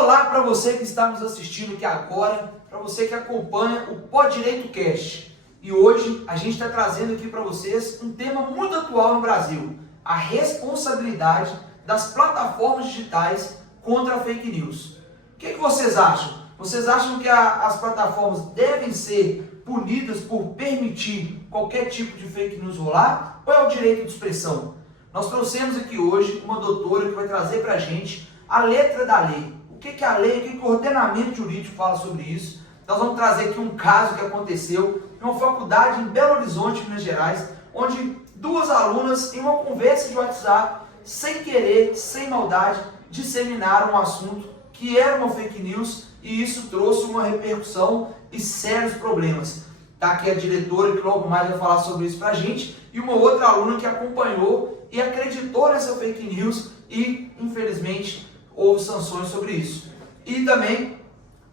Olá para você que está nos assistindo aqui agora, para você que acompanha o Pod Direito Cast. E hoje a gente está trazendo aqui para vocês um tema muito atual no Brasil, a responsabilidade das plataformas digitais contra a fake news. O que vocês acham? Vocês acham que as plataformas devem ser punidas por permitir qualquer tipo de fake news rolar? Ou é o direito de expressão? Nós trouxemos aqui hoje uma doutora que vai trazer para a gente a letra da lei. O que é a lei, o que o ordenamento jurídico fala sobre isso. Nós vamos trazer aqui um caso que aconteceu em uma faculdade em Belo Horizonte, Minas Gerais, onde duas alunas, em uma conversa de WhatsApp, sem querer, sem maldade, disseminaram um assunto que era uma fake news e isso trouxe uma repercussão e sérios problemas. Está aqui a diretora que logo mais vai falar sobre isso para a gente e uma outra aluna que acompanhou e acreditou nessa fake news e, infelizmente, houve sanções sobre isso. E também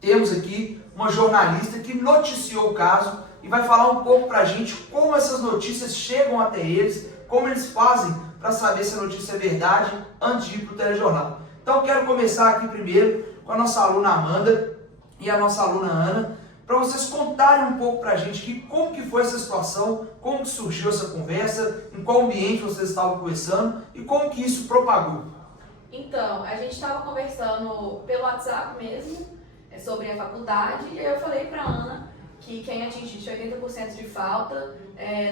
temos aqui uma jornalista que noticiou o caso e vai falar um pouco para a gente como essas notícias chegam até eles, como eles fazem para saber se a notícia é verdade antes de ir para o telejornal. Então quero começar aqui primeiro com a nossa aluna Amanda e a nossa aluna Ana, para vocês contarem um pouco para a gente como que foi essa situação, como que surgiu essa conversa, em qual ambiente vocês estavam conversando e como que isso propagou. Então, a gente estava conversando pelo WhatsApp mesmo, sobre a faculdade, e eu falei para a Ana que quem atingisse 80% de falta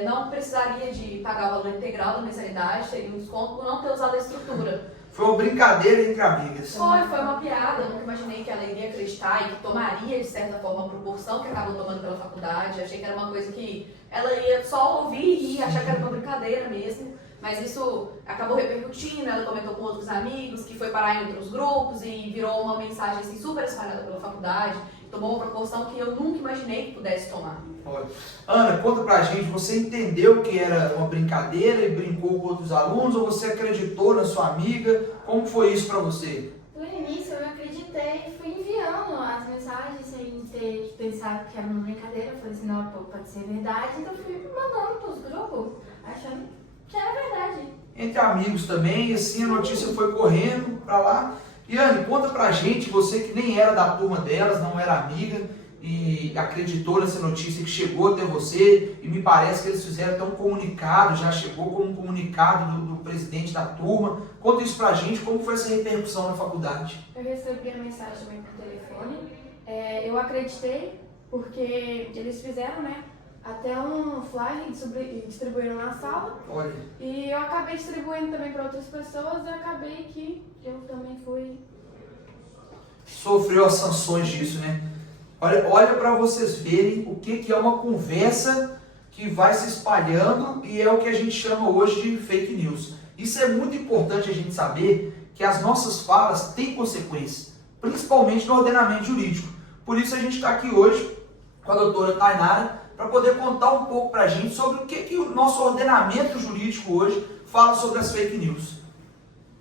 não precisaria de pagar o valor integral da mensalidade, teria um desconto por não ter usado a estrutura. Foi uma brincadeira entre amigas. Foi uma piada, eu nunca imaginei que ela iria acreditar e que tomaria, de certa forma, a proporção que acabou tomando pela faculdade. Achei que era uma coisa que ela ia só ouvir e achar que era uma brincadeira mesmo. Mas isso acabou repercutindo, ela comentou com outros amigos, que foi parar em outros grupos e virou uma mensagem assim, super espalhada pela faculdade. Tomou uma proporção que eu nunca imaginei que pudesse tomar. Olha. Ana, conta pra gente, você entendeu que era uma brincadeira e brincou com outros alunos ou você acreditou na sua amiga? Como foi isso pra você? No início eu acreditei e fui enviando as mensagens sem ter pensado que era uma brincadeira. Eu falei assim, não, pode ser verdade. Então eu fui mandando pros grupos, achando que era verdade. Entre amigos também, e assim a notícia foi correndo pra lá. E Anne, conta pra gente, você que nem era da turma delas, não era amiga e acreditou nessa notícia que chegou até você, e me parece que eles fizeram até um comunicado, já chegou como um comunicado do presidente da turma. Conta isso pra gente, como foi essa repercussão na faculdade? Eu recebi a mensagem também por telefone, eu acreditei porque eles fizeram, né? Até um flyer distribuíram na sala. Olha. E eu acabei distribuindo também para outras pessoas e acabei que eu também fui... Sofreu as sanções disso, né? Olha para vocês verem o que é uma conversa que vai se espalhando e é o que a gente chama hoje de fake news. Isso é muito importante a gente saber que as nossas falas têm consequências, principalmente no ordenamento jurídico. Por isso a gente está aqui hoje com a doutora Tainara, para poder contar um pouco para a gente sobre o que o nosso ordenamento jurídico hoje fala sobre as fake news.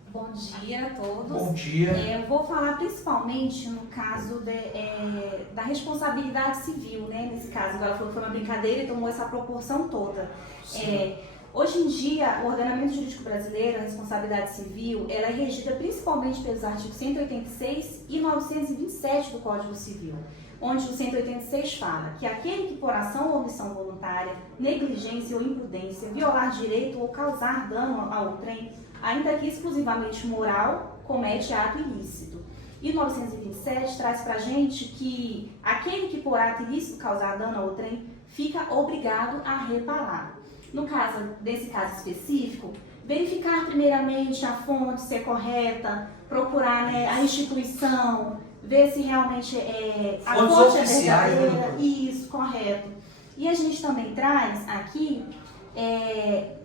Bom dia a todos. Bom dia. Eu vou falar principalmente no caso da responsabilidade civil, né? Nesse caso, ela falou que foi uma brincadeira e tomou essa proporção toda. Hoje em dia, o ordenamento jurídico brasileiro, a responsabilidade civil, ela é regida principalmente pelos artigos 186 e 927 do Código Civil, onde o 186 fala que aquele que por ação ou omissão voluntária, negligência ou imprudência, violar direito ou causar dano a outrem, ainda que exclusivamente moral, comete ato ilícito. E 927 traz pra gente que aquele que por ato ilícito causar dano a outrem fica obrigado a reparar. No caso, desse caso específico, verificar primeiramente a fonte ser correta, procurar, né, a instituição, ver se realmente a fonte é verdadeira. Isso, correto. E a gente também traz aqui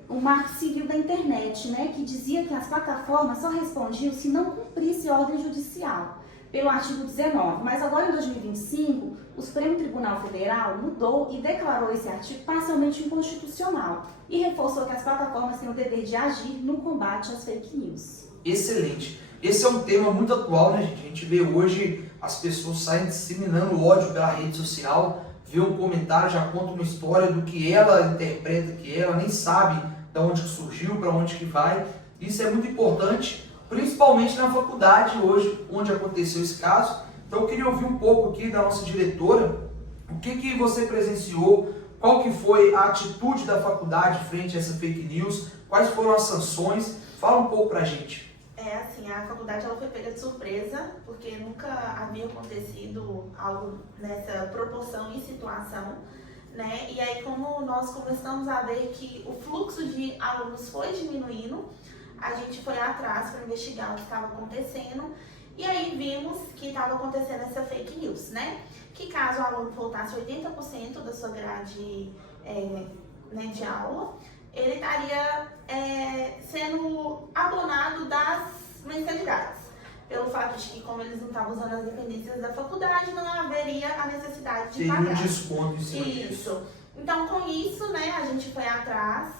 o Marco Civil da Internet, né, que dizia que as plataformas só respondiam se não cumprisse ordem judicial, pelo artigo 19. Mas agora, em 2025, o Supremo Tribunal Federal mudou e declarou esse artigo parcialmente inconstitucional e reforçou que as plataformas têm o dever de agir no combate às fake news. Excelente. Esse é um tema muito atual, né, gente? A gente vê hoje as pessoas saem disseminando ódio pela rede social, vê um comentário, já conta uma história do que ela interpreta, que ela nem sabe de onde que surgiu, para onde que vai. Isso é muito importante principalmente na faculdade hoje, onde aconteceu esse caso. Então eu queria ouvir um pouco aqui da nossa diretora, o que você presenciou, qual que foi a atitude da faculdade frente a essa fake news, quais foram as sanções, fala um pouco pra gente. Assim, a faculdade ela foi pega de surpresa, porque nunca havia acontecido algo nessa proporção e situação, né? E aí, como nós começamos a ver que o fluxo de alunos foi diminuindo, a gente foi atrás para investigar o que estava acontecendo, e aí vimos que estava acontecendo essa fake news, né? Que caso o aluno voltasse 80% da sua grade né, de aula, ele estaria sendo abonado das mensalidades. Pelo fato de que, como eles não estavam usando as dependências da faculdade, não haveria a necessidade de pagar. Tem um desconto em cima disso. Isso. Então, com isso, né, a gente foi atrás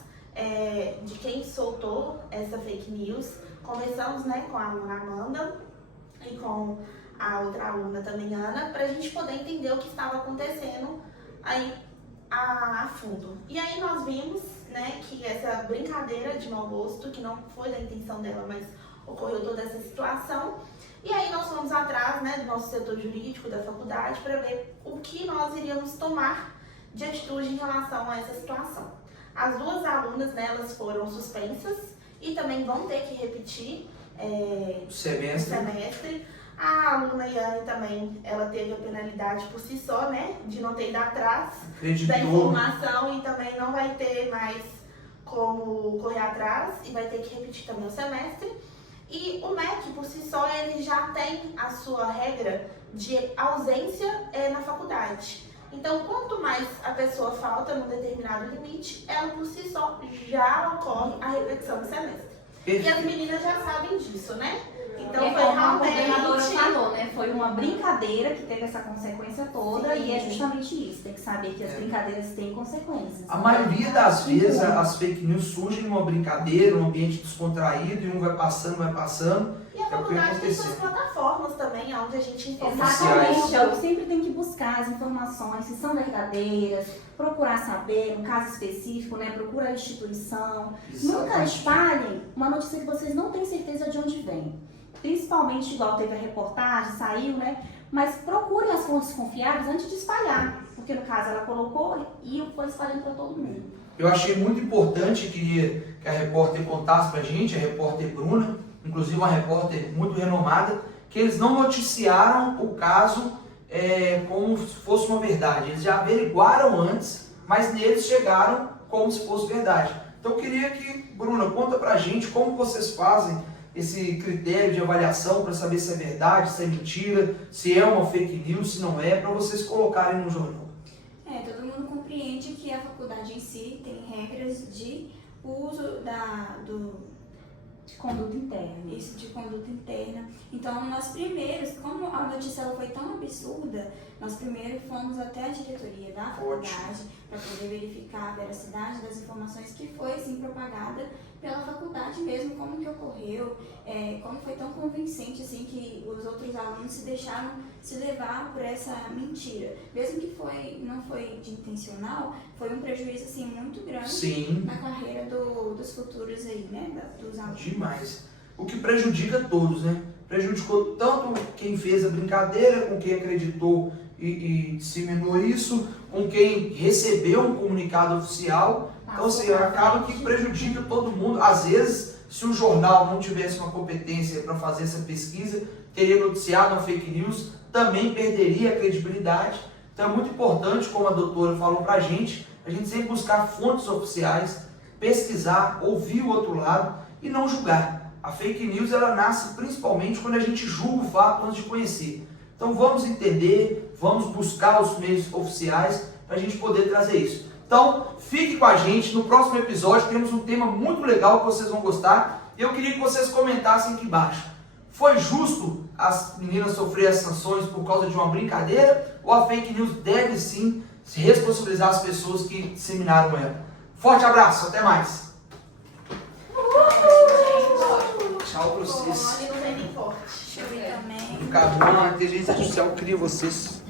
de quem soltou essa fake news. Conversamos, né, com a aluna Amanda e com a outra aluna também, Ana, para a gente poder entender o que estava acontecendo aí a fundo. E aí nós vimos, né, que essa brincadeira de mau gosto, que não foi da intenção dela, mas ocorreu toda essa situação. E aí nós fomos atrás, né, do nosso setor jurídico da faculdade para ver o que nós iríamos tomar de atitude em relação a essa situação. As duas alunas, né, elas foram suspensas e também vão ter que repetir o semestre. A aluna Yane também, ela teve a penalidade por si só, né, de não ter ido atrás da informação e também não vai ter mais como correr atrás e vai ter que repetir também o semestre. E o MEC, por si só, ele já tem a sua regra de ausência na faculdade. Então, quanto mais a pessoa falta num determinado limite, ela por si só já ocorre a repetição do semestre. E as meninas já sabem disso, né? Então foi como a coordenadora realmente... falou, né? Foi uma brincadeira que teve essa consequência toda. Sim. E é justamente isso, tem que saber que as brincadeiras têm consequências. A maioria das vezes as fake news surgem numa brincadeira, um ambiente descontraído, e um vai passando. E a faculdade tem suas plataformas também, onde a gente informa. Exatamente, eu sempre tenho que buscar as informações, se são verdadeiras, procurar saber, no caso específico, né? Procura a instituição. Nunca espalhem uma notícia que vocês não têm certeza de onde vem. Principalmente, igual teve a reportagem, saiu, né? Mas procurem as fontes confiáveis antes de espalhar. Porque no caso ela colocou e foi espalhando para todo mundo. Eu achei muito importante que a repórter contasse pra gente, a repórter Bruna, inclusive uma repórter muito renomada, que eles não noticiaram o caso como se fosse uma verdade. Eles já averiguaram antes, mas neles chegaram como se fosse verdade. Então eu queria que, Bruna, conta pra gente como vocês fazem esse critério de avaliação para saber se é verdade, se é mentira, se é uma fake news, se não é, para vocês colocarem no jornal. Todo mundo compreende que a faculdade em si tem regras de uso de conduta interna. Isso, de conduta interna. Então, nós primeiros, como a notícia ela foi tão absurda, nós primeiro fomos até a diretoria da faculdade para poder verificar a veracidade das informações que foi, sim, propagada pela faculdade mesmo, como que ocorreu, como foi tão convincente, assim, que os outros alunos se deixaram se levar por essa mentira. Mesmo que não foi de intencional, foi um prejuízo, assim, muito grande. Sim. Na carreira dos futuros aí, né, dos alunos. Demais. O que prejudica todos, né? Prejudicou tanto quem fez a brincadeira, com quem acreditou e disseminou isso, com quem recebeu um comunicado oficial. Então, assim, acaba que prejudica todo mundo. Às vezes, se o jornal não tivesse uma competência para fazer essa pesquisa, teria noticiado uma fake news, também perderia a credibilidade. Então, é muito importante, como a doutora falou para a gente sempre buscar fontes oficiais, pesquisar, ouvir o outro lado e não julgar. A fake news, ela nasce principalmente quando a gente julga o fato antes de conhecer. Então, vamos entender, vamos buscar os meios oficiais para a gente poder trazer isso. Então, fique com a gente, no próximo episódio temos um tema muito legal que vocês vão gostar. Eu queria que vocês comentassem aqui embaixo. Foi justo as meninas sofrerem as sanções por causa de uma brincadeira? Ou a fake news deve sim se responsabilizar as pessoas que disseminaram ela? Forte abraço, até mais! Tchau pra vocês. Não tem nem corte. Deixa eu ver também. Ficar bom, a inteligência artificial cria vocês.